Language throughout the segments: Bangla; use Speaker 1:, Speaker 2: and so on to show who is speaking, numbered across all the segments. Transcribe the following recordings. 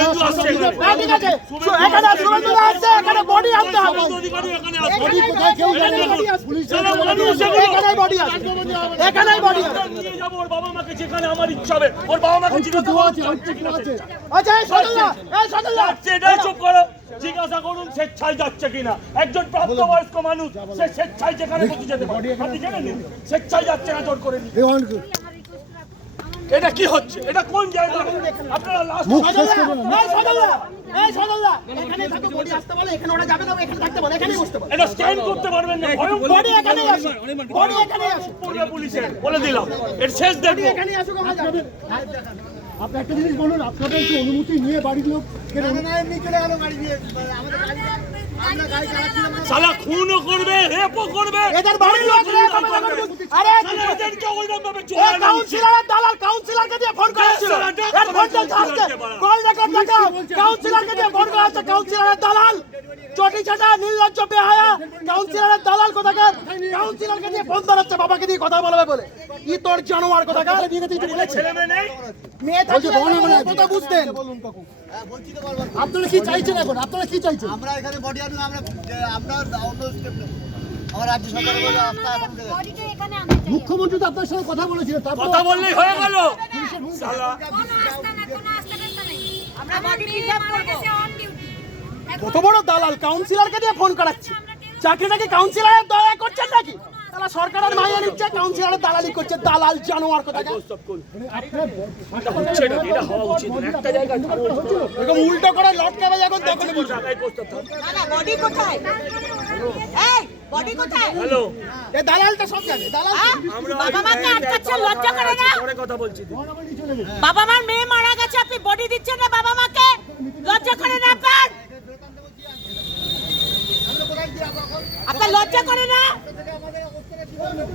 Speaker 1: শুভেন্দু আসছে এখানে।
Speaker 2: ঠিক আছে। এখানে শুভেন্দু আসছে এখানে বডি আনতে হবে।
Speaker 1: শুভেন্দু অধিকারী এখানে আসছে।
Speaker 2: বডি কোথায় কেউ জানে না
Speaker 1: চলো, ওখানে এসে বলো।
Speaker 2: এখানেই বডি আছে। এখানেই বডি আছে।
Speaker 1: নিয়ে যাব ওর বাবা মাকে যেখানে আমার ইচ্ছা হবে। ওর বাবা মাকে জিজ্ঞাসা করুন স্বেচ্ছায়।
Speaker 2: আচ্ছা এই এই
Speaker 1: যাচ্ছে, এটাই চুপ করো। জিজ্ঞাসা করুন স্বেচ্ছায় যাচ্ছে কিনা। একজন প্রাপ্তবয়স্ক মানুষ সে স্বেচ্ছায় যেখানে খুশি যেতে পারে। আপনি জেনে নিন স্বেচ্ছায় যাচ্ছে না জোর করে নিন। এটা কি হচ্ছে? এটা কোন জায়গা? আপনারা লাস্ট
Speaker 2: সদল্লা এই সদল্লা এই সদল্লা এখানে থাকো বডি আসতে বলে এখানে ওরা যাবে না এখানে থাকতে বলে এখানেই বসতে বলে।
Speaker 1: এটা স্ট্যান্ড করতে পারবেন না
Speaker 2: বডি এখানেই আছে বডি এখানেই আছে
Speaker 1: পড়বে পুলিশের বলে দিলাম। এর শেষ দেখব
Speaker 2: এখানেই আসুক আমরা যাব।
Speaker 3: আপনি একটা জিনিস বলুন আপনাদের কি অনুমতি নিয়ে বাড়ির লোক
Speaker 1: সালা খুনও করবে রেপও করবে।
Speaker 2: এদের বাড়ির লোক আরে
Speaker 1: এদেরকে ওইরকম ভাবে চলে
Speaker 2: দালাল কাউন্সিলরকে দিয়ে ফোন করেছিল এর ফোনটা কল রেকর্ড দেখাও। কাউন্সিলরকে দিয়ে ফোন করা কাউন্সিলরের দালাল। চটি চাটা নির্লজ্জ বেহায়া কাউন্সিলরের দালাল কোথাকার? কাউন্সিলরকে দিয়ে ফোন ধরাচ্ছে বাবাকে দিয়ে কথা বলবে বলে। ই তোর জানোয়ার কোথাকার? দিয়ে কিছু বলেছে।
Speaker 1: মেয়ে
Speaker 2: থাকলে কথা বুঝতেন।
Speaker 3: আপনারা কি চাইছেন এখন? আপনারা কি চাইছেন?
Speaker 4: আমরা এখানে বডি আনব আমরা আমরা অন্য স্টেপ আমার রাজ্য বলে এখন
Speaker 5: চাই।
Speaker 3: মুখ্যমন্ত্রী তো আপনার সঙ্গে কথা বলেছিলেন তারপর
Speaker 1: কথা বললেই হয়ে গেল।
Speaker 2: কত বড় দালাল কাউন্সিলরকে দিয়ে ফোন করাচ্ছে। চাকরিটাকে কাউন্সিলরের দয়া করছেন নাকি? তারা সরকারের মাইয়া নিচ্ছে কাউন্সিলরের দালালি করছে দালাল জানোয়ার। এরকম উল্টো করে লটকাবে এখন তখন।
Speaker 6: বডি কোথায়? বডি কোথায়?
Speaker 1: হ্যালো
Speaker 2: এ দালালটা সব জানে দালাল?
Speaker 6: বাবা মাকে আটকাচ্ছে লজ্জা করে না?
Speaker 1: পরে কথা বলছি
Speaker 6: বাবা মার মেয়ে মারা গেছে আপনি বডি দিচ্ছেন না বাবা মাকে? লজ্জা করে না আপনার? আপনার লজ্জা করে না?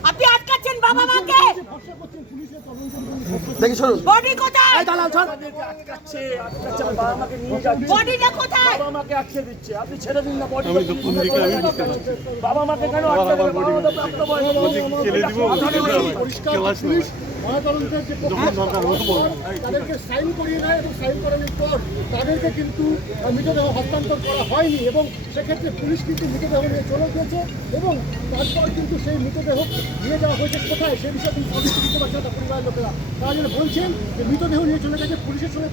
Speaker 6: আপনি
Speaker 2: দেখি শুনুন
Speaker 6: বডি কোথায়?
Speaker 2: এই দালাল সর।
Speaker 1: আটকাচ্ছে আটকাচ্ছে আমার বাবা মাকে নিয়ে যাচ্ছে।
Speaker 6: বডিটা কোথায়?
Speaker 1: বাবা মাকে আটকে দিচ্ছে। আপনি ছেড়ে দিন না বডি বাবা মাকে কেন আটকে দেবে বাবা তো প্রাপ্ত বয়স।
Speaker 3: ছেড়ে দিব পরিষ্কার পুলিশ ময়নাতদন্তের যে তাদেরকে সাইন করিয়ে নেয় এবং সাইন করানোর পর তাদেরকে কিন্তু মৃতদেহ হস্তান্তর করা হয়নি এবং সেক্ষেত্রে পুলিশ কিন্তু মৃতদেহ নিয়ে চলে গিয়েছে এবং তারপর কিন্তু সেই মৃতদেহ নিয়ে যাওয়া হয়েছে কোথায়? সে বিষয়ে কিন্তু বুঝতে পারছে না পরিবারের লোকেরা। তারা যেন বলছেন যে মৃতদেহ নিয়ে চলে গেছে পুলিশের সঙ্গে